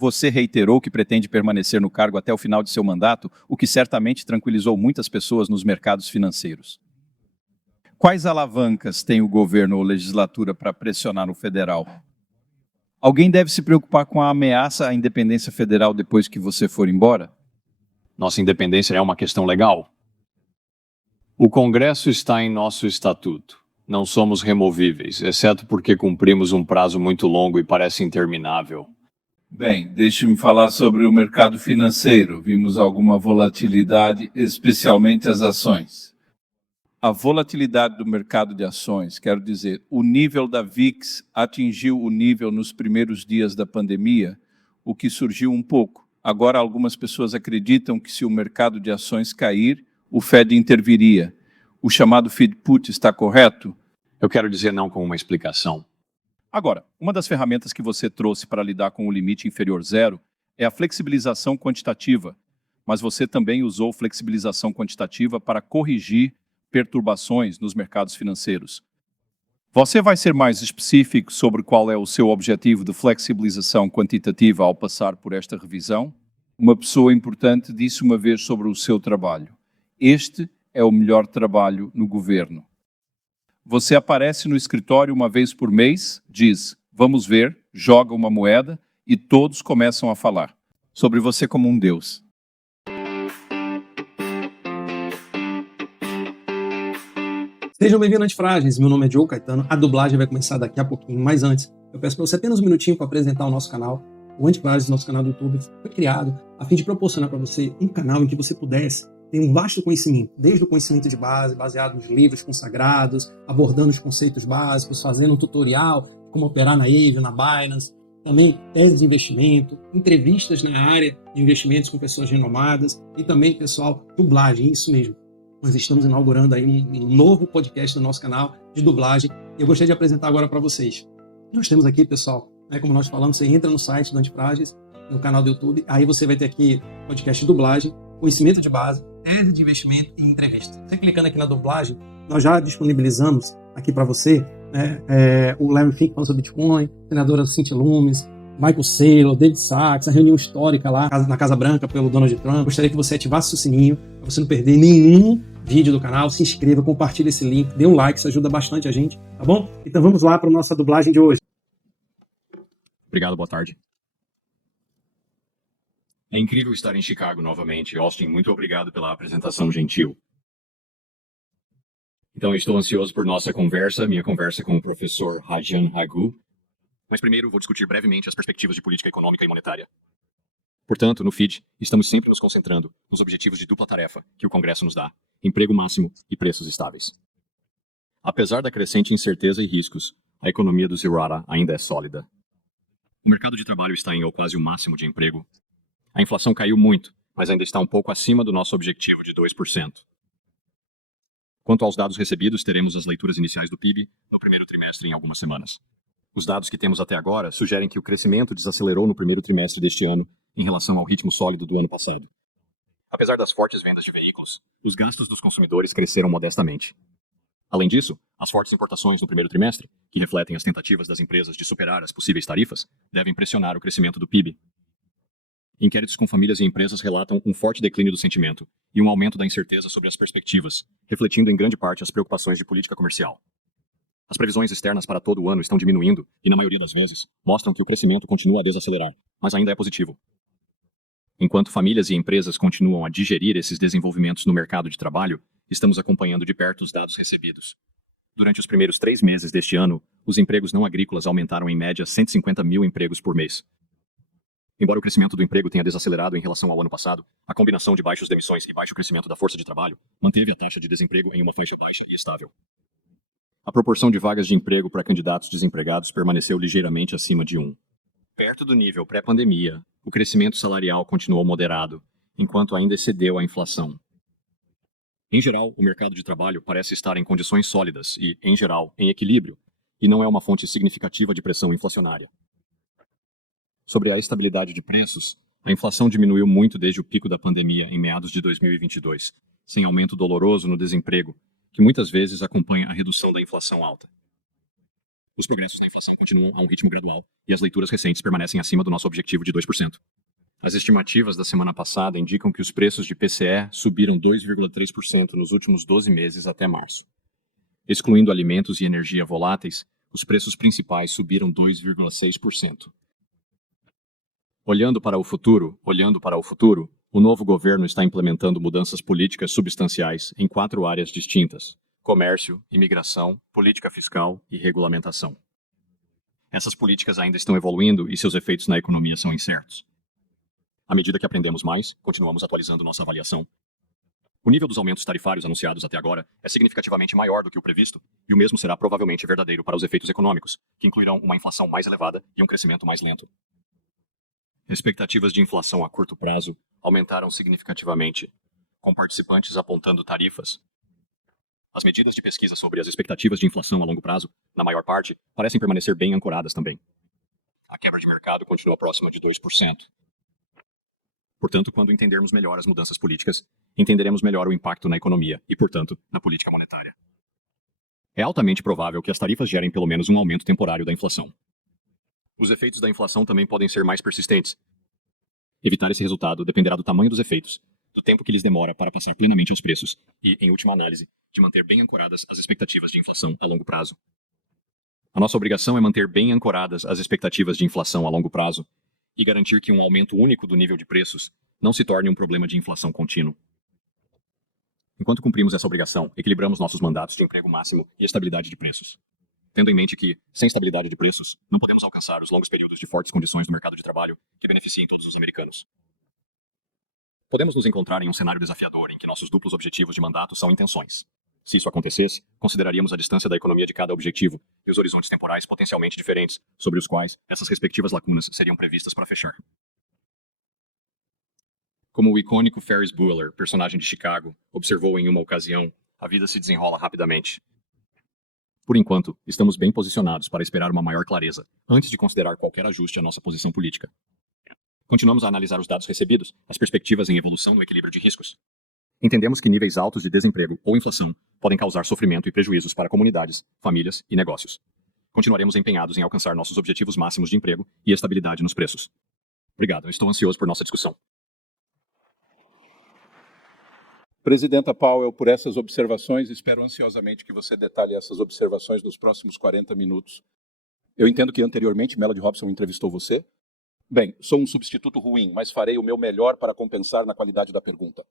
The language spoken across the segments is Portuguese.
Você reiterou que pretende permanecer no cargo até o final de seu mandato, o que certamente tranquilizou muitas pessoas nos mercados financeiros. Quais alavancas tem o governo ou legislatura para pressionar no federal? Alguém deve se preocupar com a ameaça à independência federal depois que você for embora? Nossa independência é uma questão legal. O Congresso está em nosso estatuto. Não somos removíveis, exceto porque cumprimos um prazo muito longo e parece interminável. Bem, deixe-me falar sobre o mercado financeiro. Vimos alguma volatilidade, especialmente as ações. A volatilidade do mercado de ações, quero dizer, o nível da VIX atingiu o nível nos primeiros dias da pandemia, o que surgiu um pouco. Agora, algumas pessoas acreditam que se o mercado de ações cair, o Fed interviria. O chamado Fed Put está correto? Eu quero dizer não com uma explicação. Agora, uma das ferramentas que você trouxe para lidar com o limite inferior zero é a flexibilização quantitativa, mas você também usou flexibilização quantitativa para corrigir perturbações nos mercados financeiros. Você vai ser mais específico sobre qual é o seu objetivo de flexibilização quantitativa ao passar por esta revisão? Uma pessoa importante disse uma vez sobre o seu trabalho: este é o melhor trabalho no governo. Você aparece no escritório uma vez por mês, diz, vamos ver, joga uma moeda e todos começam a falar sobre você como um deus. Sejam bem-vindos, Antifrágeis. Meu nome é Joe Caetano. A dublagem vai começar daqui a pouquinho, mas antes, eu peço para você apenas um minutinho para apresentar o nosso canal. O Antifrágeis, nosso canal do YouTube, foi criado a fim de proporcionar para você um canal em que você pudesse ter um vasto conhecimento, desde o conhecimento de base, baseado nos livros consagrados, abordando os conceitos básicos, fazendo um tutorial de como operar na Aave, na Binance, também tese de investimento, entrevistas na área de investimentos com pessoas renomadas e também, pessoal, dublagem, isso mesmo. Nós estamos inaugurando aí um novo podcast no nosso canal de dublagem e eu gostaria de apresentar agora para vocês. Nós temos aqui, pessoal, como nós falamos, você entra no site do Antifrágeis, no canal do YouTube, aí você vai ter aqui podcast de dublagem, conhecimento de base, tese de investimento e entrevista. Você clicando aqui na dublagem, nós já disponibilizamos aqui para você o Larry Fink falando sobre Bitcoin, a senadora Cynthia Lummis, Michael Saylor, David Sachs, a reunião histórica lá na Casa Branca pelo Donald Trump. Gostaria que você ativasse o sininho para você não perder nenhum vídeo do canal. Se inscreva, compartilhe esse link, dê um like, isso ajuda bastante a gente, tá bom? Então vamos lá para a nossa dublagem de hoje. Obrigado, boa tarde. É incrível estar em Chicago novamente. Austin, muito obrigado pela apresentação gentil. Então, eu estou ansioso por minha conversa com o professor Rajan Raghu. Mas primeiro vou discutir brevemente as perspectivas de política econômica e monetária. Portanto, no FID, estamos sempre nos concentrando nos objetivos de dupla tarefa que o Congresso nos dá: emprego máximo e preços estáveis. Apesar da crescente incerteza e riscos, a economia do Zirata ainda é sólida. O mercado de trabalho está em ou quase o máximo de emprego. A inflação caiu muito, mas ainda está um pouco acima do nosso objetivo de 2%. Quanto aos dados recebidos, teremos as leituras iniciais do PIB no primeiro trimestre em algumas semanas. Os dados que temos até agora sugerem que o crescimento desacelerou no primeiro trimestre deste ano em relação ao ritmo sólido do ano passado. Apesar das fortes vendas de veículos, os gastos dos consumidores cresceram modestamente. Além disso, as fortes importações no primeiro trimestre, que refletem as tentativas das empresas de superar as possíveis tarifas, devem pressionar o crescimento do PIB. Inquéritos com famílias e empresas relatam um forte declínio do sentimento e um aumento da incerteza sobre as perspectivas, refletindo em grande parte as preocupações de política comercial. As previsões externas para todo o ano estão diminuindo e, na maioria das vezes, mostram que o crescimento continua a desacelerar, mas ainda é positivo. Enquanto famílias e empresas continuam a digerir esses desenvolvimentos no mercado de trabalho, estamos acompanhando de perto os dados recebidos. Durante os primeiros 3 meses deste ano, os empregos não agrícolas aumentaram em média 150 mil empregos por mês. Embora o crescimento do emprego tenha desacelerado em relação ao ano passado, a combinação de baixas demissões e baixo crescimento da força de trabalho manteve a taxa de desemprego em uma faixa baixa e estável. A proporção de vagas de emprego para candidatos desempregados permaneceu ligeiramente acima de 1. Perto do nível pré-pandemia, o crescimento salarial continuou moderado, enquanto ainda excedeu a inflação. Em geral, o mercado de trabalho parece estar em condições sólidas e, em geral, em equilíbrio, e não é uma fonte significativa de pressão inflacionária. Sobre a estabilidade de preços, a inflação diminuiu muito desde o pico da pandemia em meados de 2022, sem aumento doloroso no desemprego, que muitas vezes acompanha a redução da inflação alta. Os progressos na inflação continuam a um ritmo gradual e as leituras recentes permanecem acima do nosso objetivo de 2%. As estimativas da semana passada indicam que os preços de PCE subiram 2,3% nos últimos 12 meses até março. Excluindo alimentos e energia voláteis, os preços principais subiram 2,6%. Olhando para o futuro, o novo governo está implementando mudanças políticas substanciais em 4 áreas distintas: comércio, imigração, política fiscal e regulamentação. Essas políticas ainda estão evoluindo e seus efeitos na economia são incertos. À medida que aprendemos mais, continuamos atualizando nossa avaliação. O nível dos aumentos tarifários anunciados até agora é significativamente maior do que o previsto, e o mesmo será provavelmente verdadeiro para os efeitos econômicos, que incluirão uma inflação mais elevada e um crescimento mais lento. Expectativas de inflação a curto prazo aumentaram significativamente, com participantes apontando tarifas. As medidas de pesquisa sobre as expectativas de inflação a longo prazo, na maior parte, parecem permanecer bem ancoradas também. A quebra de mercado continua próxima de 2%. Portanto, quando entendermos melhor as mudanças políticas, entenderemos melhor o impacto na economia e, portanto, na política monetária. É altamente provável que as tarifas gerem pelo menos um aumento temporário da inflação. Os efeitos da inflação também podem ser mais persistentes. Evitar esse resultado dependerá do tamanho dos efeitos, do tempo que lhes demora para passar plenamente aos preços e, em última análise, de manter bem ancoradas as expectativas de inflação a longo prazo. A nossa obrigação é manter bem ancoradas as expectativas de inflação a longo prazo e garantir que um aumento único do nível de preços não se torne um problema de inflação contínuo. Enquanto cumprimos essa obrigação, equilibramos nossos mandatos de emprego máximo e estabilidade de preços. Tendo em mente que, sem estabilidade de preços, não podemos alcançar os longos períodos de fortes condições no mercado de trabalho que beneficiem todos os americanos. Podemos nos encontrar em um cenário desafiador em que nossos duplos objetivos de mandato são intenções. Se isso acontecesse, consideraríamos a distância da economia de cada objetivo e os horizontes temporais potencialmente diferentes, sobre os quais essas respectivas lacunas seriam previstas para fechar. Como o icônico Ferris Bueller, personagem de Chicago, observou em uma ocasião, a vida se desenrola rapidamente. Por enquanto, estamos bem posicionados para esperar uma maior clareza, antes de considerar qualquer ajuste à nossa posição política. Continuamos a analisar os dados recebidos, as perspectivas em evolução no equilíbrio de riscos. Entendemos que níveis altos de desemprego ou inflação podem causar sofrimento e prejuízos para comunidades, famílias e negócios. Continuaremos empenhados em alcançar nossos objetivos máximos de emprego e estabilidade nos preços. Obrigado, estou ansioso por nossa discussão. Presidenta Powell, por essas observações, espero ansiosamente que você detalhe essas observações nos próximos 40 minutos. Eu entendo que anteriormente Melody Hobson entrevistou você. Bem, sou um substituto ruim, mas farei o meu melhor para compensar na qualidade da pergunta.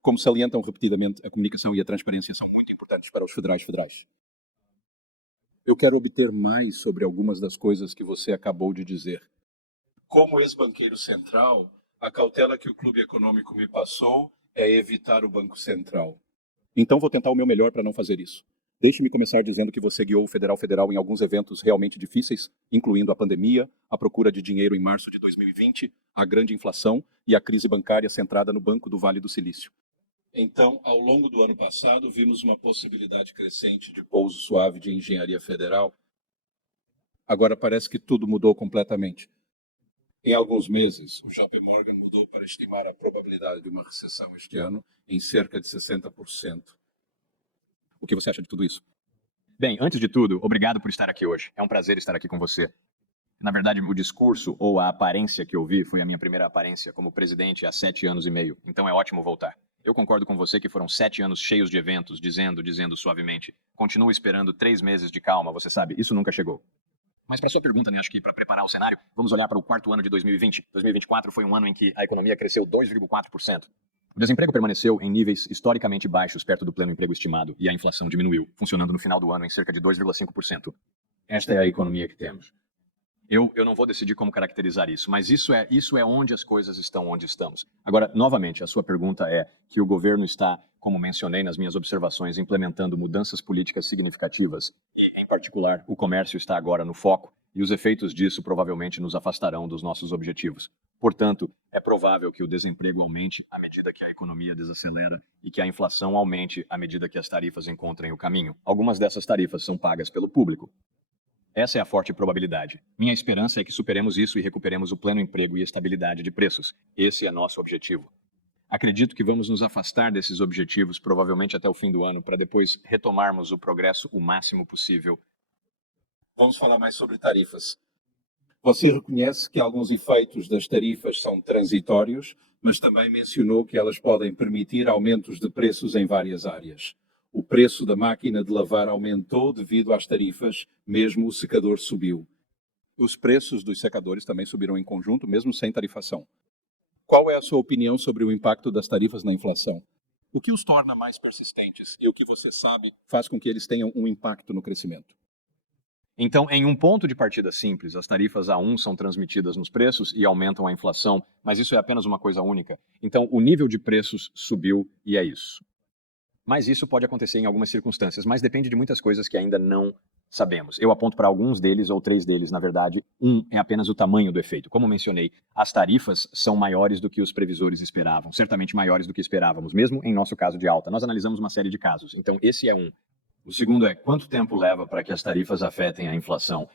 Como salientam repetidamente, a comunicação e a transparência são muito importantes para os federais. Eu quero obter mais sobre algumas das coisas que você acabou de dizer. Como ex-banqueiro central, a cautela que o Clube Econômico me passou é evitar o Banco Central. Então vou tentar o meu melhor para não fazer isso. Deixe-me começar dizendo que você guiou o Federal em alguns eventos realmente difíceis, incluindo a pandemia, a procura de dinheiro em março de 2020, a grande inflação e a crise bancária centrada no Banco do Vale do Silício. Então, ao longo do ano passado, vimos uma possibilidade crescente de pouso suave de engenharia federal. Agora parece que tudo mudou completamente. Em alguns meses, o JP Morgan mudou para estimar a probabilidade de uma recessão este ano em cerca de 60%. O que você acha de tudo isso? Bem, antes de tudo, obrigado por estar aqui hoje. É um prazer estar aqui com você. Na verdade, o discurso ou a aparência que eu vi foi a minha primeira aparência como presidente há 7 anos e meio. Então é ótimo voltar. Eu concordo com você que foram 7 anos cheios de eventos, dizendo suavemente, continuo esperando 3 meses de calma, você sabe, isso nunca chegou. Mas para sua pergunta, né, acho que para preparar o cenário, vamos olhar para o 4º ano de 2020. 2024 foi um ano em que a economia cresceu 2,4%. O desemprego permaneceu em níveis historicamente baixos perto do pleno emprego estimado e a inflação diminuiu, funcionando no final do ano em cerca de 2,5%. Esta é a economia que temos. Eu não vou decidir como caracterizar isso, mas isso é onde as coisas estão onde estamos. Agora, novamente, a sua pergunta é que o governo está, como mencionei nas minhas observações, implementando mudanças políticas significativas e, em particular, o comércio está agora no foco e os efeitos disso provavelmente nos afastarão dos nossos objetivos. Portanto, é provável que o desemprego aumente à medida que a economia desacelera e que a inflação aumente à medida que as tarifas encontrem o caminho. Algumas dessas tarifas são pagas pelo público. Essa é a forte probabilidade. Minha esperança é que superemos isso e recuperemos o pleno emprego e estabilidade de preços. Esse é nosso objetivo. Acredito que vamos nos afastar desses objetivos provavelmente até o fim do ano para depois retomarmos o progresso o máximo possível Vamos falar mais sobre tarifas. Você reconhece que alguns efeitos das tarifas são transitórios, mas também mencionou que elas podem permitir aumentos de preços em várias áreas. O preço da máquina de lavar aumentou devido às tarifas, mesmo o secador subiu. Os preços dos secadores também subiram em conjunto, mesmo sem tarifação. Qual é a sua opinião sobre o impacto das tarifas na inflação? O que os torna mais persistentes e o que você sabe faz com que eles tenham um impacto no crescimento? Então, em um ponto de partida simples, as tarifas A1 são transmitidas nos preços e aumentam a inflação, mas isso é apenas uma coisa única. Então, o nível de preços subiu e é isso. Mas isso pode acontecer em algumas circunstâncias, mas depende de muitas coisas que ainda não sabemos. Eu aponto para alguns deles, ou 3 deles, na verdade. Um é apenas o tamanho do efeito. Como mencionei, as tarifas são maiores do que os previsores esperavam, certamente maiores do que esperávamos, mesmo em nosso caso de alta. Nós analisamos uma série de casos, então esse é um. O segundo é quanto tempo leva para que as tarifas afetem a inflação.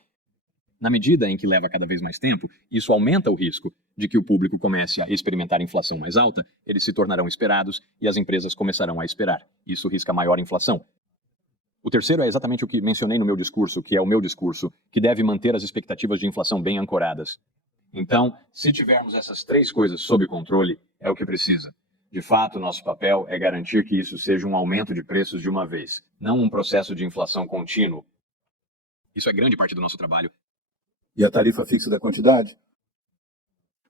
Na medida em que leva cada vez mais tempo, isso aumenta o risco de que o público comece a experimentar inflação mais alta, eles se tornarão esperados e as empresas começarão a esperar. Isso risca maior inflação. O terceiro é exatamente o que mencionei no meu discurso, que é o meu discurso, que deve manter as expectativas de inflação bem ancoradas. Então, se tivermos essas 3 coisas sob controle, é o que precisa. De fato, nosso papel é garantir que isso seja um aumento de preços de uma vez, não um processo de inflação contínuo. Isso é grande parte do nosso trabalho. E a tarifa fixa da quantidade?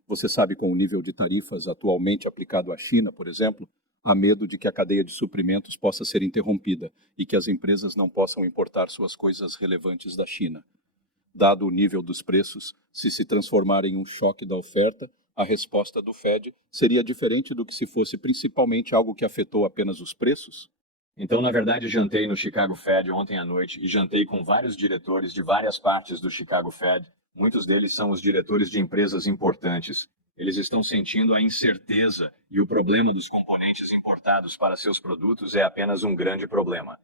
Você sabe, com o nível de tarifas atualmente aplicado à China, por exemplo, há medo de que a cadeia de suprimentos possa ser interrompida e que as empresas não possam importar suas coisas relevantes da China. Dado o nível dos preços, se transformar em um choque da oferta, a resposta do Fed seria diferente do que se fosse principalmente algo que afetou apenas os preços? Então, na verdade, jantei no Chicago Fed ontem à noite e jantei com vários diretores de várias partes do Chicago Fed. Muitos deles são os diretores de empresas importantes. Eles estão sentindo a incerteza e o problema dos componentes importados para seus produtos é apenas um grande problema.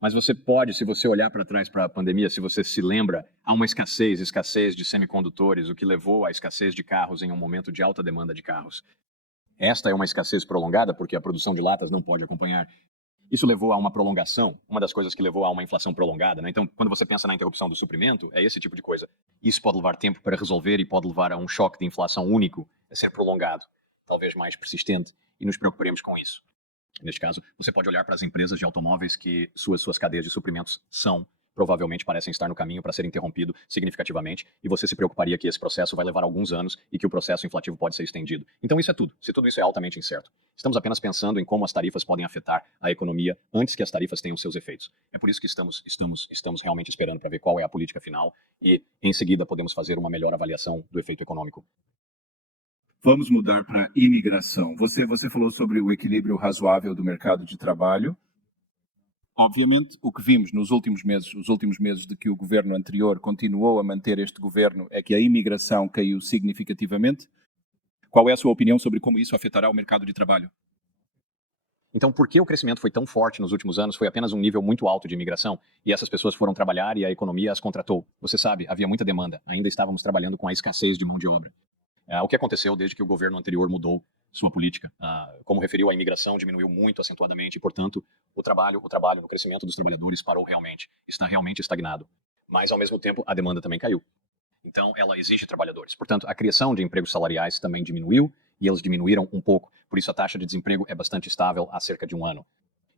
Mas você pode, se você olhar para trás para a pandemia, se você se lembra, há uma escassez de semicondutores, o que levou à escassez de carros em um momento de alta demanda de carros. Esta é uma escassez prolongada porque a produção de latas não pode acompanhar. Isso levou a uma prolongação, uma das coisas que levou a uma inflação prolongada, né? Então, quando você pensa na interrupção do suprimento, é esse tipo de coisa. Isso pode levar tempo para resolver e pode levar a um choque de inflação único a ser prolongado, talvez mais persistente, e nos preocuparemos com isso. Neste caso, você pode olhar para as empresas de automóveis que suas cadeias de suprimentos provavelmente parecem estar no caminho para ser interrompido significativamente, e você se preocuparia que esse processo vai levar alguns anos e que o processo inflativo pode ser estendido. Então isso é tudo. Se tudo isso é altamente incerto. Estamos apenas pensando em como as tarifas podem afetar a economia antes que as tarifas tenham seus efeitos. É por isso que estamos realmente esperando para ver qual é a política final e, em seguida, podemos fazer uma melhor avaliação do efeito econômico. Vamos mudar para imigração. Você falou sobre o equilíbrio razoável do mercado de trabalho. Obviamente, o que vimos nos últimos meses de que o governo anterior continuou a manter este governo, é que a imigração caiu significativamente. Qual é a sua opinião sobre como isso afetará o mercado de trabalho? Então, por que o crescimento foi tão forte nos últimos anos? Foi apenas um nível muito alto de imigração e essas pessoas foram trabalhar e a economia as contratou. Você sabe, havia muita demanda. Ainda estávamos trabalhando com a escassez de mão de obra. O que aconteceu desde que o governo anterior mudou sua política? Como referiu, a imigração diminuiu muito acentuadamente e, portanto, o trabalho no crescimento dos trabalhadores parou realmente, está realmente estagnado. Mas, ao mesmo tempo, a demanda também caiu. Então, ela exige trabalhadores. Portanto, a criação de empregos salariais também diminuiu e eles diminuíram um pouco. Por isso, a taxa de desemprego é bastante estável há cerca de um ano.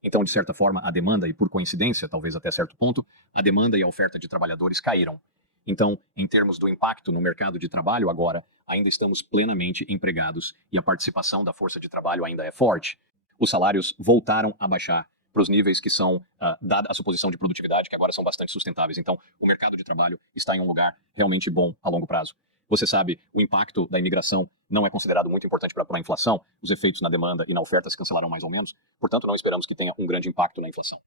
Então, de certa forma, a demanda, e por coincidência, talvez até certo ponto, a demanda e a oferta de trabalhadores caíram. Então, em termos do impacto no mercado de trabalho agora, ainda estamos plenamente empregados e a participação da força de trabalho ainda é forte. Os salários voltaram a baixar para os níveis que são, dada a suposição de produtividade, que agora são bastante sustentáveis. Então, o mercado de trabalho está em um lugar realmente bom a longo prazo. Você sabe, o impacto da imigração não é considerado muito importante para a inflação, os efeitos na demanda e na oferta se cancelarão mais ou menos, portanto, não esperamos que tenha um grande impacto na inflação.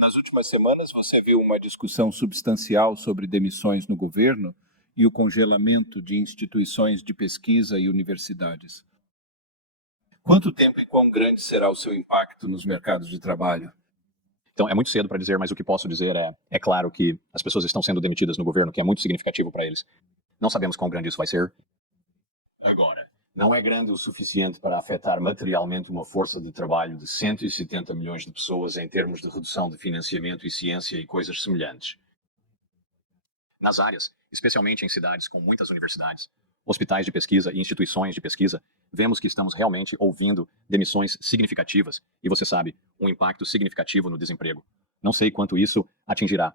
Nas últimas semanas, você viu uma discussão substancial sobre demissões no governo e o congelamento de instituições de pesquisa e universidades. Quanto tempo e quão grande será o seu impacto nos mercados de trabalho? Então, é muito cedo para dizer, mas o que posso dizer é claro que as pessoas estão sendo demitidas no governo, que é muito significativo para eles. Não sabemos quão grande isso vai ser agora. não é grande o suficiente para afetar materialmente uma força de trabalho de 170 milhões de pessoas em termos de redução de financiamento e ciência e coisas semelhantes. Nas áreas, especialmente em cidades com muitas universidades, hospitais de pesquisa e instituições de pesquisa, vemos que estamos realmente ouvindo demissões significativas e, você sabe, um impacto significativo no desemprego. Não sei quanto isso atingirá.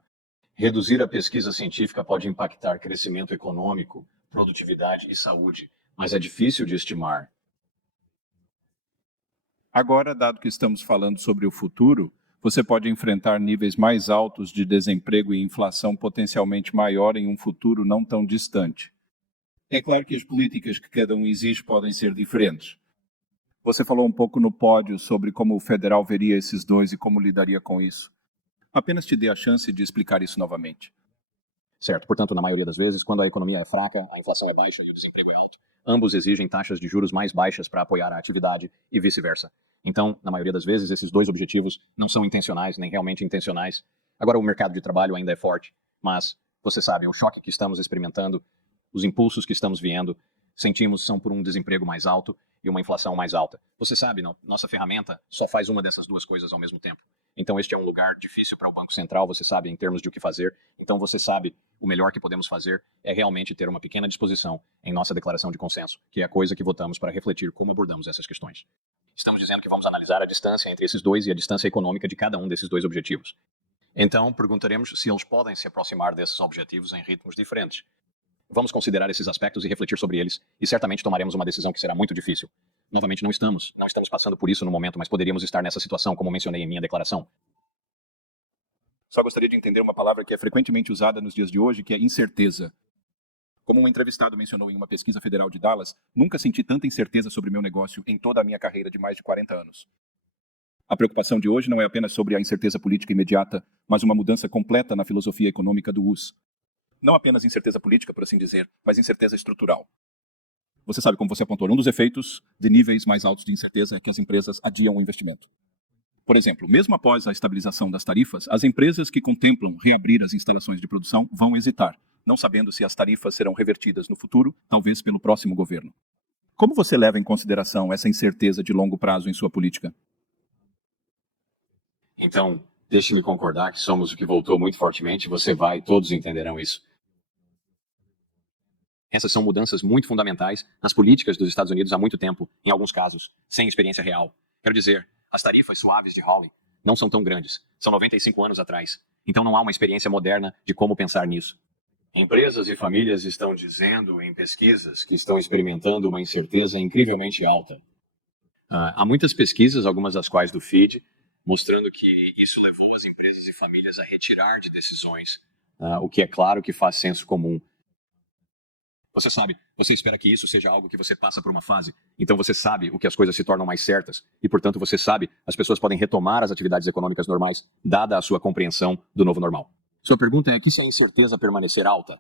Reduzir a pesquisa científica pode impactar crescimento econômico, produtividade e saúde, mas é difícil de estimar. Agora, dado que estamos falando sobre o futuro, você pode enfrentar níveis mais altos de desemprego e inflação potencialmente maior em um futuro não tão distante. É claro que as políticas que cada um exige podem ser diferentes. Você falou um pouco no pódio sobre como o federal veria esses dois e como lidaria com isso. Apenas te dê a chance de explicar isso novamente. Certo, portanto, na maioria das vezes, quando a economia é fraca, a inflação é baixa e o desemprego é alto, ambos exigem taxas de juros mais baixas para apoiar a atividade e vice-versa. Então, na maioria das vezes, esses dois objetivos não são intencionais, nem realmente intencionais. Agora, o mercado de trabalho ainda é forte, mas, você sabe, o choque que estamos experimentando, os impulsos que estamos sentimos são por um desemprego mais alto e uma inflação mais alta. Você sabe, nossa ferramenta só faz uma dessas duas coisas ao mesmo tempo. Então, este é um lugar difícil para o Banco Central, você sabe, em termos de o que fazer. Então, você sabe, o melhor que podemos fazer é realmente ter uma pequena disposição em nossa declaração de consenso, que é a coisa que votamos para refletir como abordamos essas questões. Estamos dizendo que vamos analisar a distância entre esses dois e a distância econômica de cada um desses dois objetivos. Então, perguntaremos se eles podem se aproximar desses objetivos em ritmos diferentes. Vamos considerar esses aspectos e refletir sobre eles, e certamente tomaremos uma decisão que será muito difícil. Novamente, não estamos passando por isso no momento, mas poderíamos estar nessa situação, como mencionei em minha declaração. Só gostaria de entender uma palavra que é frequentemente usada nos dias de hoje, que é incerteza. Como um entrevistado mencionou em uma pesquisa federal de Dallas, nunca senti tanta incerteza sobre meu negócio em toda a minha carreira de mais de 40 anos. A preocupação de hoje não é apenas sobre a incerteza política imediata, mas uma mudança completa na filosofia econômica do US. Não apenas incerteza política, por assim dizer, mas incerteza estrutural. Você sabe, como você apontou, um dos efeitos de níveis mais altos de incerteza é que as empresas adiam o investimento. Por exemplo, mesmo após a estabilização das tarifas, as empresas que contemplam reabrir as instalações de produção vão hesitar, não sabendo se as tarifas serão revertidas no futuro, talvez pelo próximo governo. Como você leva em consideração essa incerteza de longo prazo em sua política? Então, deixe-me concordar que somos o que voltou muito fortemente, todos entenderão isso. Essas são mudanças muito fundamentais nas políticas dos Estados Unidos há muito tempo, em alguns casos, sem experiência real. Quero dizer, as tarifas suaves de Hawley não são tão grandes, são 95 anos atrás, então não há uma experiência moderna de como pensar nisso. Empresas e famílias estão dizendo em pesquisas que estão experimentando uma incerteza incrivelmente alta. Há muitas pesquisas, algumas das quais do FID, mostrando que isso levou as empresas e famílias a retirar de decisões, o que é claro que faz senso comum. Você sabe, você espera que isso seja algo que você passa por uma fase, então você sabe o que as coisas se tornam mais certas, e portanto você sabe, as pessoas podem retomar as atividades econômicas normais, dada a sua compreensão do novo normal. Sua pergunta é que se a incerteza permanecer alta?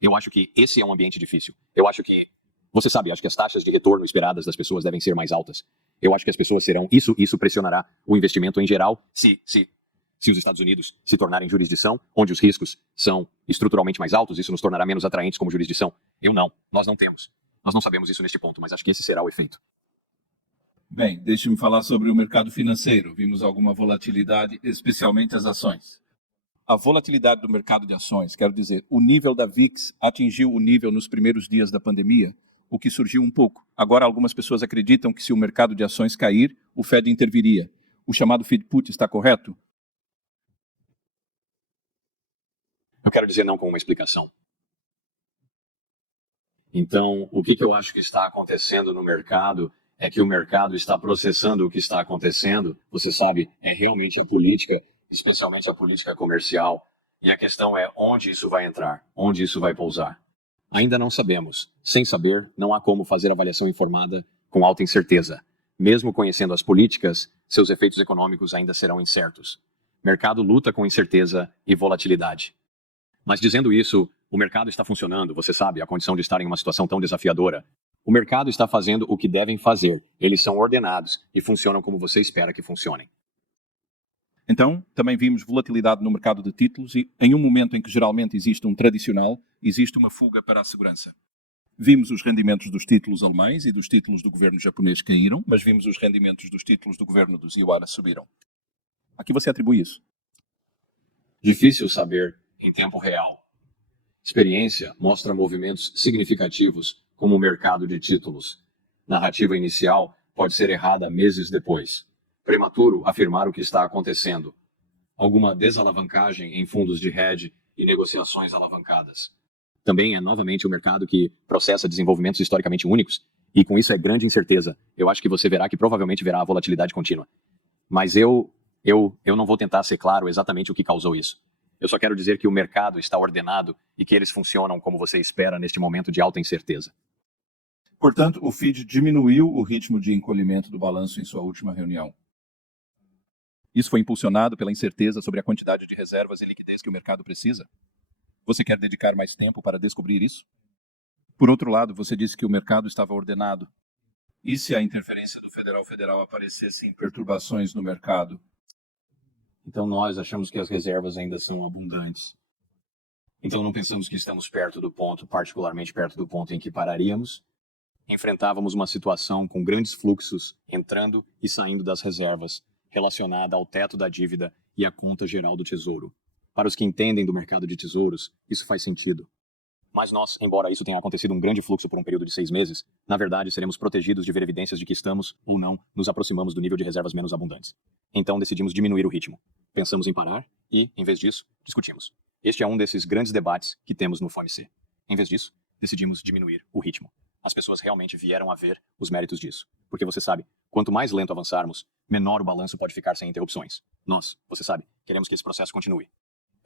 Eu acho que esse é um ambiente difícil. Eu acho que, você sabe, acho que as taxas de retorno esperadas das pessoas devem ser mais altas. Eu acho que as pessoas serão, isso pressionará o investimento em geral, se os Estados Unidos se tornarem jurisdição, onde os riscos são estruturalmente mais altos, isso nos tornará menos atraentes como jurisdição. Nós não temos. Nós não sabemos isso neste ponto, mas acho que esse será o efeito. Bem, deixe-me falar sobre o mercado financeiro. Vimos alguma volatilidade, especialmente as ações. A volatilidade do mercado de ações, quero dizer, o nível da VIX atingiu o nível nos primeiros dias da pandemia, o que surgiu um pouco. Agora, algumas pessoas acreditam que se o mercado de ações cair, o Fed interviria. O chamado Fed Put está correto? Eu quero dizer não com uma explicação. Então, o que eu acho que está acontecendo no mercado é que o mercado está processando o que está acontecendo. Você sabe, é realmente a política, especialmente a política comercial. E a questão é onde isso vai entrar, onde isso vai pousar. Ainda não sabemos. Sem saber, não há como fazer avaliação informada com alta incerteza. Mesmo conhecendo as políticas, seus efeitos econômicos ainda serão incertos. Mercado luta com incerteza e volatilidade. Mas dizendo isso, o mercado está funcionando, você sabe, a condição de estar em uma situação tão desafiadora. O mercado está fazendo o que devem fazer, eles são ordenados e funcionam como você espera que funcionem. Então, também vimos volatilidade no mercado de títulos e, em um momento em que geralmente existe um tradicional, existe uma fuga para a segurança. Vimos os rendimentos dos títulos alemães e dos títulos do governo japonês caíram, mas vimos os rendimentos dos títulos do governo dos Iwara subiram. A que você atribui isso? Difícil saber em tempo real. Experiência mostra movimentos significativos como o mercado de títulos. Narrativa inicial pode ser errada meses depois. Prematuro afirmar o que está acontecendo. Alguma desalavancagem em fundos de hedge e negociações alavancadas. Também é novamente o mercado que processa desenvolvimentos historicamente únicos, e com isso é grande incerteza. Eu acho que você verá que provavelmente verá a volatilidade contínua. Mas eu não vou tentar ser claro exatamente o que causou isso. Eu só quero dizer que o mercado está ordenado e que eles funcionam como você espera neste momento de alta incerteza. Portanto, o FED diminuiu o ritmo de encolhimento do balanço em sua última reunião. Isso foi impulsionado pela incerteza sobre a quantidade de reservas e liquidez que o mercado precisa? Você quer dedicar mais tempo para descobrir isso? Por outro lado, você disse que o mercado estava ordenado. E se a interferência do Federal aparecesse em perturbações no mercado? Então nós achamos que as reservas ainda são abundantes. Então não pensamos que estamos perto do ponto, particularmente perto do ponto em que pararíamos. Enfrentávamos uma situação com grandes fluxos entrando e saindo das reservas, relacionada ao teto da dívida e à conta geral do tesouro. Para os que entendem do mercado de tesouros, isso faz sentido. Mas nós, embora isso tenha acontecido um grande fluxo por um período de 6 meses, na verdade seremos protegidos de ver evidências de que estamos, ou não, nos aproximamos do nível de reservas menos abundantes. Então decidimos diminuir o ritmo. Pensamos em parar e, em vez disso, discutimos. Este é um desses grandes debates que temos no FOMC. Em vez disso, decidimos diminuir o ritmo. As pessoas realmente vieram a ver os méritos disso. Porque você sabe, quanto mais lento avançarmos, menor o balanço pode ficar sem interrupções. Nós, você sabe, queremos que esse processo continue.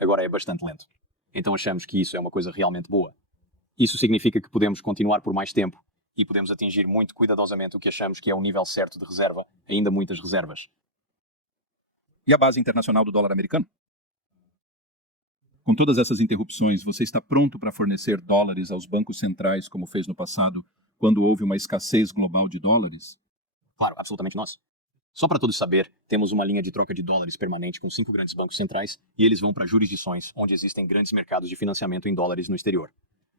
Agora é bastante lento. Então achamos que isso é uma coisa realmente boa. Isso significa que podemos continuar por mais tempo e podemos atingir muito cuidadosamente o que achamos que é o nível certo de reserva, ainda muitas reservas. E a base internacional do dólar americano? Com todas essas interrupções, você está pronto para fornecer dólares aos bancos centrais como fez no passado, quando houve uma escassez global de dólares? Claro, absolutamente nós. Só para todos saber, temos uma linha de troca de dólares permanente com 5 grandes bancos centrais e eles vão para jurisdições onde existem grandes mercados de financiamento em dólares no exterior.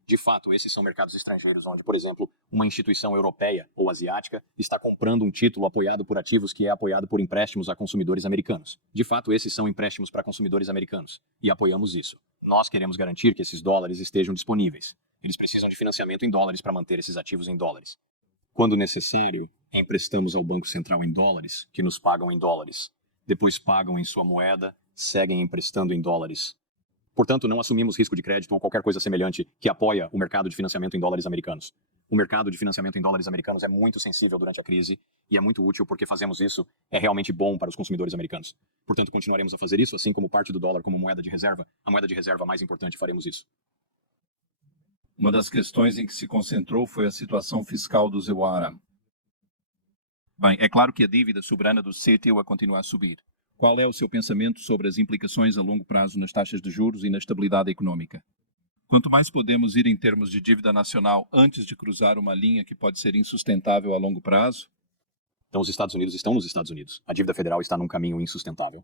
De fato, esses são mercados estrangeiros onde, por exemplo, uma instituição europeia ou asiática está comprando um título apoiado por ativos que é apoiado por empréstimos a consumidores americanos. De fato, esses são empréstimos para consumidores americanos e apoiamos isso. Nós queremos garantir que esses dólares estejam disponíveis. Eles precisam de financiamento em dólares para manter esses ativos em dólares. Quando necessário, emprestamos ao Banco Central em dólares, que nos pagam em dólares. Depois pagam em sua moeda, seguem emprestando em dólares. Portanto, não assumimos risco de crédito ou qualquer coisa semelhante que apoia o mercado de financiamento em dólares americanos. O mercado de financiamento em dólares americanos é muito sensível durante a crise e é muito útil porque fazemos isso, é realmente bom para os consumidores americanos. Portanto, continuaremos a fazer isso, assim como parte do dólar como moeda de reserva, a moeda de reserva mais importante, faremos isso. Uma das questões em que se concentrou foi a situação fiscal dos Iwara. Bem, é claro que a dívida soberana do Citi vai continuar a subir. Qual é o seu pensamento sobre as implicações a longo prazo nas taxas de juros e na estabilidade econômica? Quanto mais podemos ir em termos de dívida nacional antes de cruzar uma linha que pode ser insustentável a longo prazo? Então, os Estados Unidos estão nos Estados Unidos. A dívida federal está num caminho insustentável.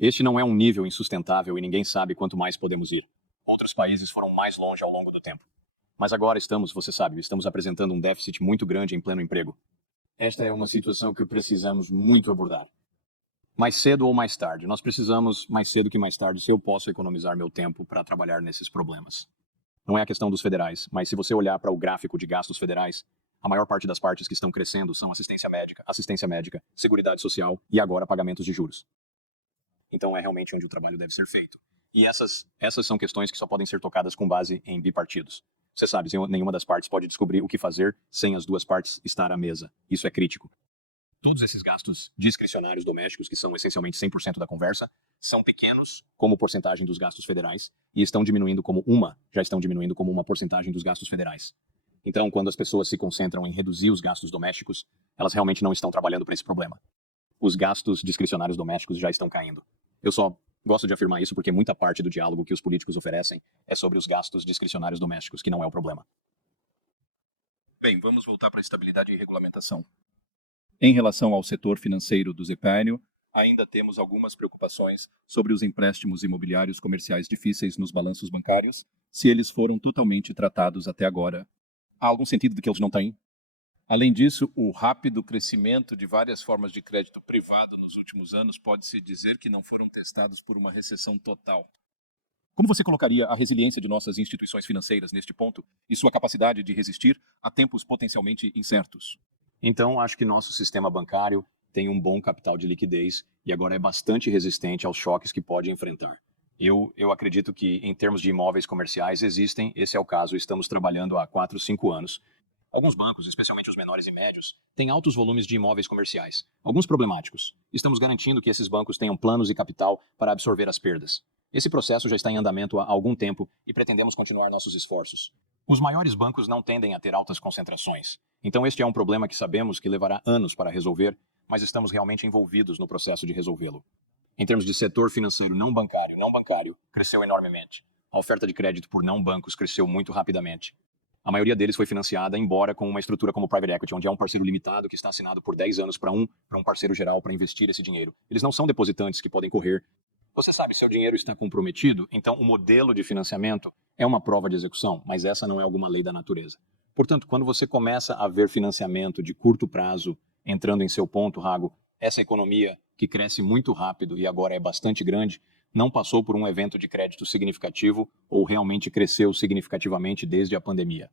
Este não é um nível insustentável e ninguém sabe quanto mais podemos ir. Outros países foram mais longe ao longo do tempo. Mas agora você sabe, estamos apresentando um déficit muito grande em pleno emprego. Esta é uma situação que precisamos muito abordar. Mais cedo ou mais tarde. Nós precisamos, mais cedo que mais tarde, se eu posso economizar meu tempo para trabalhar nesses problemas. Não é a questão dos federais, mas se você olhar para o gráfico de gastos federais, a maior parte das partes que estão crescendo são assistência médica, seguridade social e agora pagamentos de juros. Então é realmente onde o trabalho deve ser feito. E essas são questões que só podem ser tocadas com base em bipartidos. Você sabe, nenhuma das partes pode descobrir o que fazer sem as duas partes estar à mesa. Isso é crítico. Todos esses gastos discricionários domésticos, que são essencialmente 100% da conversa, são pequenos como porcentagem dos gastos federais e já estão diminuindo como uma porcentagem dos gastos federais. Então, quando as pessoas se concentram em reduzir os gastos domésticos, elas realmente não estão trabalhando para esse problema. Os gastos discricionários domésticos já estão caindo. Eu só gosto de afirmar isso porque muita parte do diálogo que os políticos oferecem é sobre os gastos discricionários domésticos, que não é o problema. Bem, vamos voltar para a estabilidade e regulamentação. Em relação ao setor financeiro do Zepânio, ainda temos algumas preocupações sobre os empréstimos imobiliários comerciais difíceis nos balanços bancários, se eles foram totalmente tratados até agora. Há algum sentido de que eles não têm? Além disso, o rápido crescimento de várias formas de crédito privado nos últimos anos pode-se dizer que não foram testados por uma recessão total. Como você colocaria a resiliência de nossas instituições financeiras neste ponto e sua capacidade de resistir a tempos potencialmente incertos? Então, acho que nosso sistema bancário tem um bom capital de liquidez e agora é bastante resistente aos choques que pode enfrentar. Eu acredito que, em termos de imóveis comerciais, existem, esse é o caso, estamos trabalhando há 4, 5 anos. Alguns bancos, especialmente os menores e médios, têm altos volumes de imóveis comerciais, alguns problemáticos. Estamos garantindo que esses bancos tenham planos e capital para absorver as perdas. Esse processo já está em andamento há algum tempo e pretendemos continuar nossos esforços. Os maiores bancos não tendem a ter altas concentrações, então este é um problema que sabemos que levará anos para resolver, mas estamos realmente envolvidos no processo de resolvê-lo. Em termos de setor financeiro não bancário cresceu enormemente. A oferta de crédito por não bancos cresceu muito rapidamente. A maioria deles foi financiada, embora com uma estrutura como Private Equity, onde há um parceiro limitado que está assinado por 10 anos para um parceiro geral para investir esse dinheiro. Eles não são depositantes que podem correr. Você sabe, seu dinheiro está comprometido, então o modelo de financiamento é uma prova de execução, mas essa não é alguma lei da natureza. Portanto, quando você começa a ver financiamento de curto prazo entrando em seu ponto, Rago, essa economia que cresce muito rápido e agora é bastante grande, não passou por um evento de crédito significativo ou realmente cresceu significativamente desde a pandemia.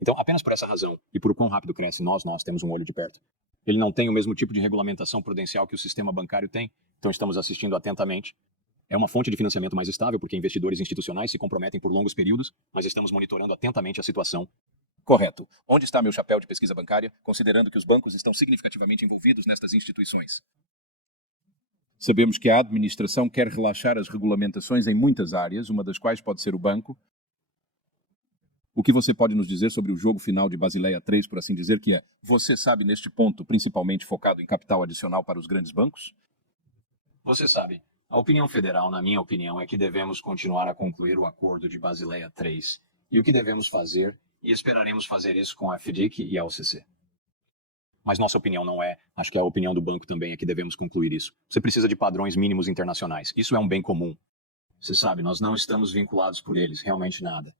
Então, apenas por essa razão e por quão rápido cresce, nós temos um olho de perto. Ele não tem o mesmo tipo de regulamentação prudencial que o sistema bancário tem, então estamos assistindo atentamente. É uma fonte de financiamento mais estável porque investidores institucionais se comprometem por longos períodos, mas estamos monitorando atentamente a situação. Correto. Onde está meu chapéu de pesquisa bancária, considerando que os bancos estão significativamente envolvidos nestas instituições? Sabemos que a administração quer relaxar as regulamentações em muitas áreas, uma das quais pode ser o banco. O que você pode nos dizer sobre o jogo final de Basileia III, por assim dizer, que é, você sabe, neste ponto, principalmente focado em capital adicional para os grandes bancos? Você sabe, a opinião federal, na minha opinião, é que devemos continuar a concluir o acordo de Basileia III. E o que devemos fazer, e esperaremos fazer isso com a FDIC e a OCC. Mas nossa opinião não é, acho que a opinião do banco também é que devemos concluir isso. Você precisa de padrões mínimos internacionais. Isso é um bem comum. Você sabe, nós não estamos vinculados por eles, realmente nada.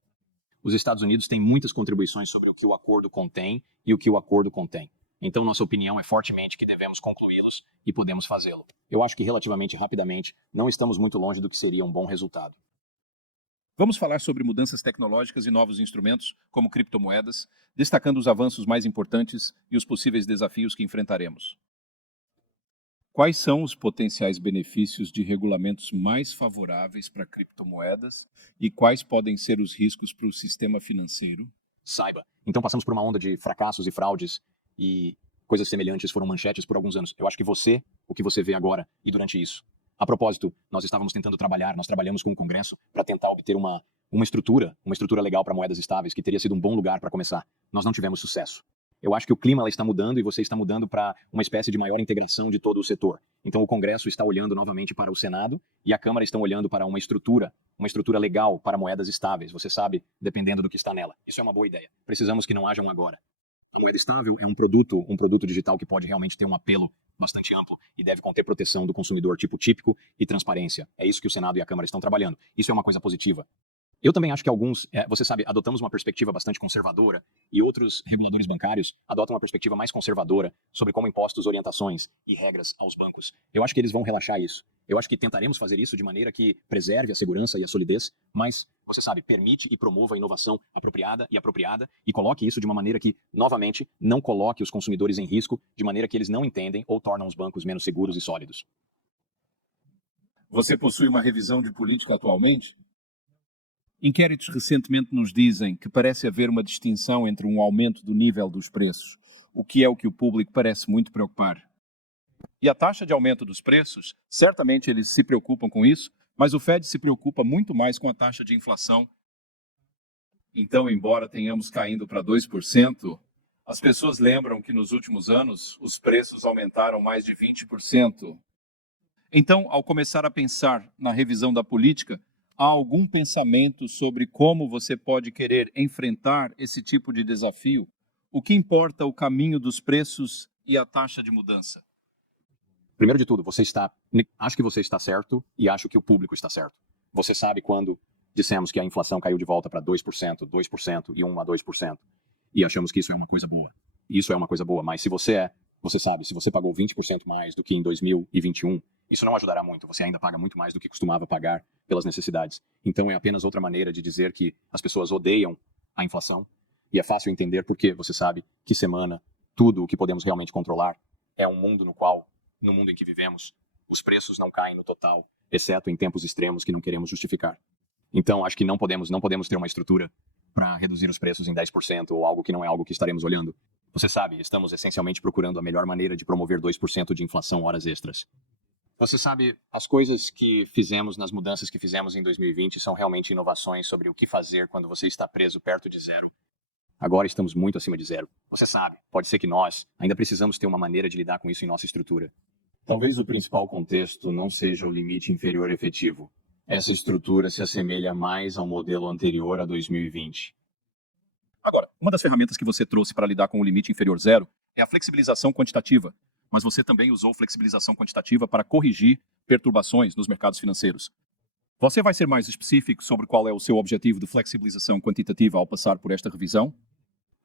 Os Estados Unidos têm muitas contribuições sobre o que o acordo contém e o que o acordo contém. Então nossa opinião é fortemente que devemos concluí-los e podemos fazê-lo. Eu acho que relativamente rapidamente não estamos muito longe do que seria um bom resultado. Vamos falar sobre mudanças tecnológicas e novos instrumentos, como criptomoedas, destacando os avanços mais importantes e os possíveis desafios que enfrentaremos. Quais são os potenciais benefícios de regulamentos mais favoráveis para criptomoedas e quais podem ser os riscos para o sistema financeiro? Saiba, então passamos por uma onda de fracassos e fraudes e coisas semelhantes foram manchetes por alguns anos. Eu acho que o que você vê agora e durante isso. A propósito, nós estávamos tentando nós trabalhamos com o Congresso para tentar obter uma estrutura legal para moedas estáveis, que teria sido um bom lugar para começar. Nós não tivemos sucesso. Eu acho que o clima está mudando e você está mudando para uma espécie de maior integração de todo o setor. Então o Congresso está olhando novamente para o Senado e a Câmara estão olhando para uma estrutura legal para moedas estáveis, você sabe, dependendo do que está nela. Isso é uma boa ideia. Precisamos que não hajam agora. A moeda estável é um produto digital que pode realmente ter um apelo bastante amplo e deve conter proteção do consumidor tipo típico e transparência. É isso que o Senado e a Câmara estão trabalhando. Isso é uma coisa positiva. Eu também acho que alguns, você sabe, adotamos uma perspectiva bastante conservadora e outros reguladores bancários adotam uma perspectiva mais conservadora sobre como impostos, orientações e regras aos bancos. Eu acho que eles vão relaxar isso. Eu acho que tentaremos fazer isso de maneira que preserve a segurança e a solidez, mas, você sabe, permite e promova a inovação apropriada e coloque isso de uma maneira que, novamente, não coloque os consumidores em risco, de maneira que eles não entendem ou tornam os bancos menos seguros e sólidos. Você possui uma revisão de política atualmente? Inquéritos recentemente nos dizem que parece haver uma distinção entre um aumento do nível dos preços, o que o público parece muito preocupar. E a taxa de aumento dos preços, certamente eles se preocupam com isso, mas o Fed se preocupa muito mais com a taxa de inflação. Então, embora tenhamos caindo para 2%, as pessoas lembram que nos últimos anos os preços aumentaram mais de 20%. Então, ao começar a pensar na revisão da política, há algum pensamento sobre como você pode querer enfrentar esse tipo de desafio? O que importa o caminho dos preços e a taxa de mudança? Primeiro de tudo, acho que você está certo e acho que o público está certo. Você sabe quando dissemos que a inflação caiu de volta para 2% e 1 a 2%. e achamos que isso é uma coisa boa. Isso é uma coisa boa, mas se você sabe, se você pagou 20% mais do que em 2021, isso não ajudará muito. Você ainda paga muito mais do que costumava pagar pelas necessidades. Então é apenas outra maneira de dizer que as pessoas odeiam a inflação. E é fácil entender porque você sabe que semana, tudo o que podemos realmente controlar é um mundo no mundo em que vivemos, os preços não caem no total, exceto em tempos extremos que não queremos justificar. Então acho que não podemos ter uma estrutura para reduzir os preços em 10% ou algo que não é algo que estaremos olhando. Você sabe, estamos essencialmente procurando a melhor maneira de promover 2% de inflação horas extras. Você sabe, as coisas que fizemos nas mudanças que fizemos em 2020 são realmente inovações sobre o que fazer quando você está preso perto de zero. Agora estamos muito acima de zero. Você sabe, pode ser que nós ainda precisamos ter uma maneira de lidar com isso em nossa estrutura. Talvez o principal contexto não seja o limite inferior efetivo. Essa estrutura se assemelha mais ao modelo anterior a 2020. Agora, uma das ferramentas que você trouxe para lidar com o limite inferior zero é a flexibilização quantitativa, mas você também usou flexibilização quantitativa para corrigir perturbações nos mercados financeiros. Você vai ser mais específico sobre qual é o seu objetivo de flexibilização quantitativa ao passar por esta revisão?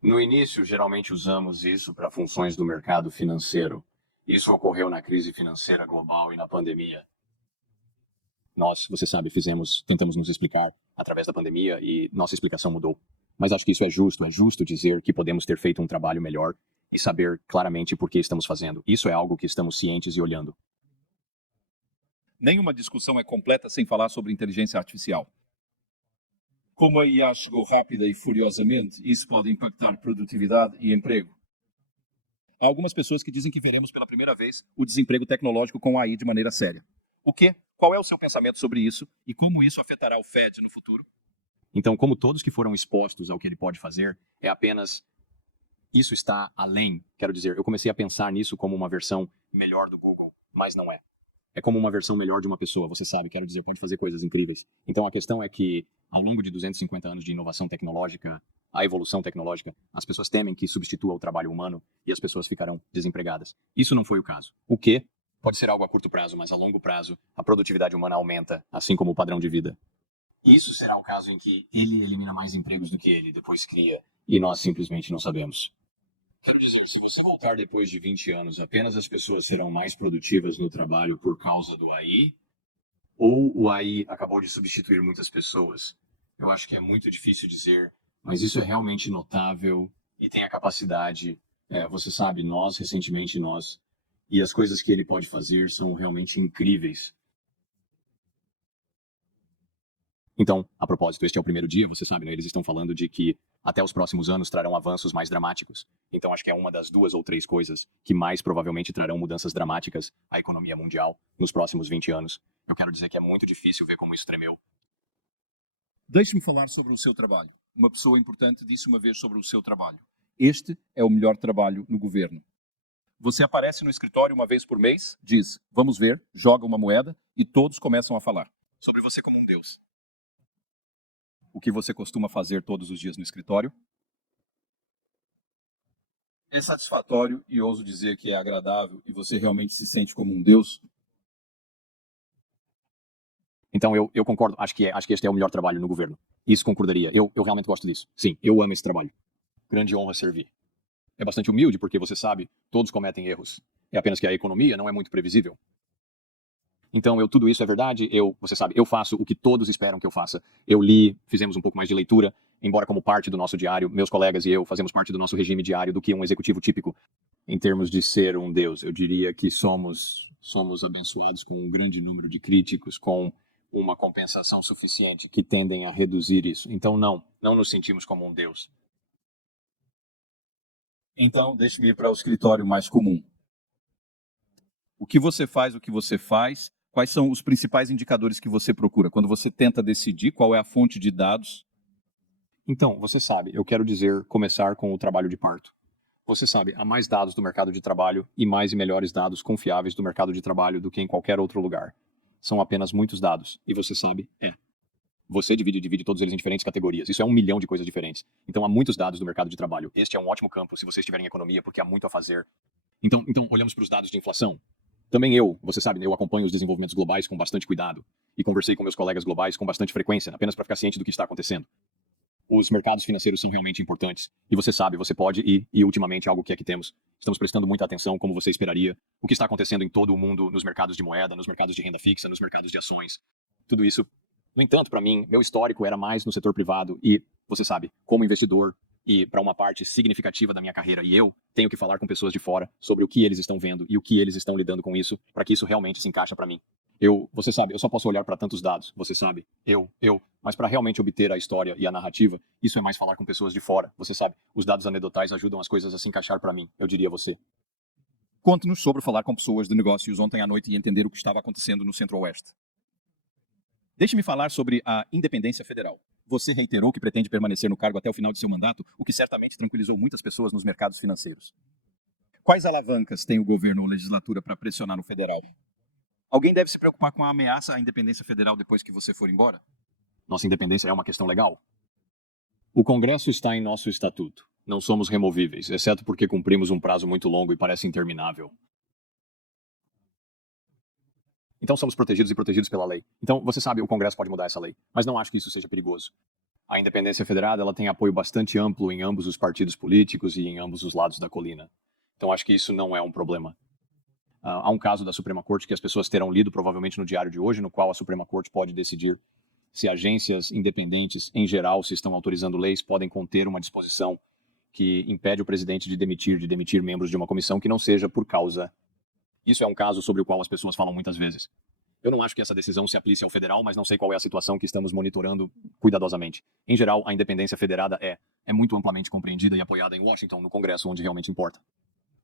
No início, geralmente usamos isso para funções do mercado financeiro. Isso ocorreu na crise financeira global e na pandemia. Nós, você sabe, tentamos nos explicar através da pandemia e nossa explicação mudou. Mas acho que isso é justo dizer que podemos ter feito um trabalho melhor e saber claramente por que estamos fazendo. Isso é algo que estamos cientes e olhando. Nenhuma discussão é completa sem falar sobre inteligência artificial. Como a IA chegou rápida e furiosamente, isso pode impactar produtividade e emprego. Há algumas pessoas que dizem que veremos pela primeira vez o desemprego tecnológico com a AI de maneira séria. O quê? Qual é o seu pensamento sobre isso e como isso afetará o Fed no futuro? Então, como todos que foram expostos ao que ele pode fazer, é apenas... Isso está além. Quero dizer, eu comecei a pensar nisso como uma versão melhor do Google, mas não é. É como uma versão melhor de uma pessoa, você sabe, quero dizer, pode fazer coisas incríveis. Então a questão é que, ao longo de 250 anos de inovação tecnológica, a evolução tecnológica, as pessoas temem que substitua o trabalho humano e as pessoas ficarão desempregadas. Isso não foi o caso. O quê? Pode ser algo a curto prazo, mas a longo prazo, a produtividade humana aumenta, assim como o padrão de vida. Isso será o caso em que ele elimina mais empregos do que ele depois cria, e nós simplesmente não sabemos. Quero dizer, se você voltar depois de 20 anos, apenas as pessoas serão mais produtivas no trabalho por causa do AI? Ou o AI acabou de substituir muitas pessoas? Eu acho que é muito difícil dizer, mas isso é realmente notável e tem a capacidade, você sabe, recentemente nós, e as coisas que ele pode fazer são realmente incríveis. Então, a propósito, este é o primeiro dia, você sabe, né? Eles estão falando de que até os próximos anos trarão avanços mais dramáticos. Então, acho que é uma das 2 ou 3 coisas que mais provavelmente trarão mudanças dramáticas à economia mundial nos próximos 20 anos. Eu quero dizer que é muito difícil ver como isso tremeu. Deixe-me falar sobre o seu trabalho. Uma pessoa importante disse uma vez sobre o seu trabalho: este é o melhor trabalho no governo. Você aparece no escritório uma vez por mês, diz, vamos ver, joga uma moeda e todos começam a falar sobre você como um deus. O que você costuma fazer todos os dias no escritório? É satisfatório e ouso dizer que é agradável e você realmente se sente como um deus? Então, eu concordo, acho que este é o melhor trabalho no governo. Isso concordaria, eu realmente gosto disso. Sim, eu amo esse trabalho. Grande honra servir. É bastante humilde porque, você sabe, todos cometem erros. É apenas que a economia não é muito previsível. Então, tudo isso é verdade, você sabe, eu faço o que todos esperam que eu faça. Eu li, fizemos um pouco mais de leitura, embora como parte do nosso diário, meus colegas e eu fazemos parte do nosso regime diário do que um executivo típico. Em termos de ser um deus, eu diria que somos abençoados com um grande número de críticos, com uma compensação suficiente que tendem a reduzir isso. Então, não nos sentimos como um deus. Então, deixe-me ir para o escritório mais comum. O que você faz, quais são os principais indicadores que você procura quando você tenta decidir qual é a fonte de dados? Então, você sabe, eu quero dizer, começar com o trabalho de parto. Você sabe, há mais dados do mercado de trabalho e mais e melhores dados confiáveis do mercado de trabalho do que em qualquer outro lugar. São apenas muitos dados. E você sabe, você divide todos eles em diferentes categorias. Isso é 1 milhão de coisas diferentes. Então, há muitos dados do mercado de trabalho. Este é um ótimo campo se você estiver em economia, porque há muito a fazer. Então olhamos para os dados de inflação. Também você sabe, eu acompanho os desenvolvimentos globais com bastante cuidado. E conversei com meus colegas globais com bastante frequência, apenas para ficar ciente do que está acontecendo. Os mercados financeiros são realmente importantes. E você sabe, você pode e ultimamente algo que é que temos. Estamos prestando muita atenção, como você esperaria, o que está acontecendo em todo o mundo, nos mercados de moeda, nos mercados de renda fixa, nos mercados de ações. Tudo isso. No entanto, para mim, meu histórico era mais no setor privado e, você sabe, como investidor e para uma parte significativa da minha carreira, e eu tenho que falar com pessoas de fora sobre o que eles estão vendo e o que eles estão lidando com isso, para que isso realmente se encaixe para mim. Você sabe, eu só posso olhar para tantos dados, você sabe, mas para realmente obter a história e a narrativa, isso é mais falar com pessoas de fora, você sabe, os dados anedotais ajudam as coisas a se encaixar para mim, eu diria você. Conte-nos sobre falar com pessoas de negócios ontem à noite e entender o que estava acontecendo no Centro-Oeste. Deixe-me falar sobre a independência federal. Você reiterou que pretende permanecer no cargo até o final de seu mandato, o que certamente tranquilizou muitas pessoas nos mercados financeiros. Quais alavancas tem o governo ou legislatura para pressionar no federal? Alguém deve se preocupar com a ameaça à independência federal depois que você for embora? Nossa independência é uma questão legal. O Congresso está em nosso estatuto. Não somos removíveis, exceto porque cumprimos um prazo muito longo e parece interminável. Então somos protegidos e protegidos pela lei. Então, você sabe, o Congresso pode mudar essa lei, mas não acho que isso seja perigoso. A independência federada, ela tem apoio bastante amplo em ambos os partidos políticos e em ambos os lados da colina. Então acho que isso não é um problema. Há um caso da Suprema Corte que as pessoas terão lido provavelmente no diário de hoje, no qual a Suprema Corte pode decidir se agências independentes, em geral, se estão autorizando leis, podem conter uma disposição que impede o presidente de demitir membros de uma comissão que não seja por causa. Isso é um caso sobre o qual as pessoas falam muitas vezes. Eu não acho que essa decisão se aplique ao federal, mas não sei qual é a situação que estamos monitorando cuidadosamente. Em geral, a independência federada é muito amplamente compreendida e apoiada em Washington, no Congresso, onde realmente importa.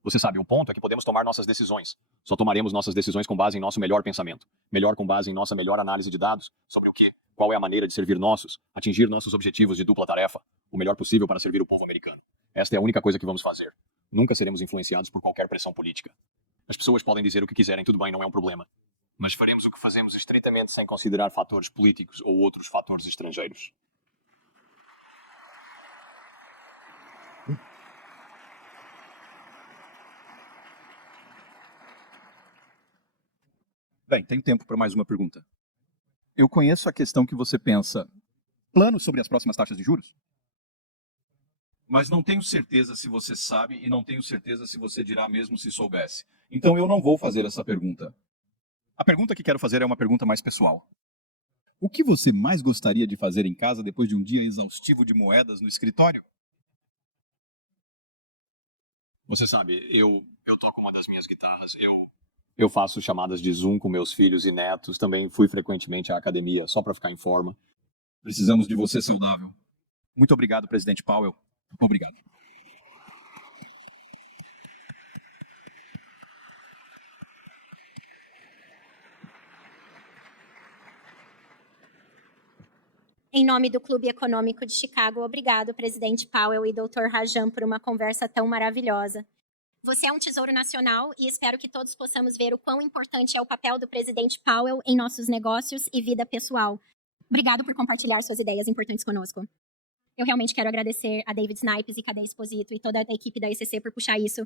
Você sabe, o ponto é que podemos tomar nossas decisões. Só tomaremos nossas decisões com base em nosso melhor pensamento. Melhor com base em nossa melhor análise de dados sobre o que, qual é a maneira de servir atingir nossos objetivos de dupla tarefa, o melhor possível para servir o povo americano. Esta é a única coisa que vamos fazer. Nunca seremos influenciados por qualquer pressão política. As pessoas podem dizer o que quiserem, tudo bem, não é um problema. Mas faremos o que fazemos estritamente sem considerar fatores políticos ou outros fatores estrangeiros. Bem, tenho tempo para mais uma pergunta. Eu conheço a questão que você pensa. Planos sobre as próximas taxas de juros? Mas não tenho certeza se você sabe e não tenho certeza se você dirá mesmo se soubesse. Então eu não vou fazer essa pergunta. A pergunta que quero fazer é uma pergunta mais pessoal. O que você mais gostaria de fazer em casa depois de um dia exaustivo de moedas no escritório? Você sabe, eu toco uma das minhas guitarras, eu faço chamadas de Zoom com meus filhos e netos, também fui frequentemente à academia só para ficar em forma. Precisamos de você saudável. Muito obrigado, presidente Powell. Obrigado. Em nome do Clube Econômico de Chicago, obrigado, presidente Powell e Dr. Rajan, por uma conversa tão maravilhosa. Você é um tesouro nacional e espero que todos possamos ver o quão importante é o papel do presidente Powell em nossos negócios e vida pessoal. Obrigado por compartilhar suas ideias importantes conosco. Eu realmente quero agradecer a David Snipes e Cadê Esposito e toda a equipe da ECC por puxar isso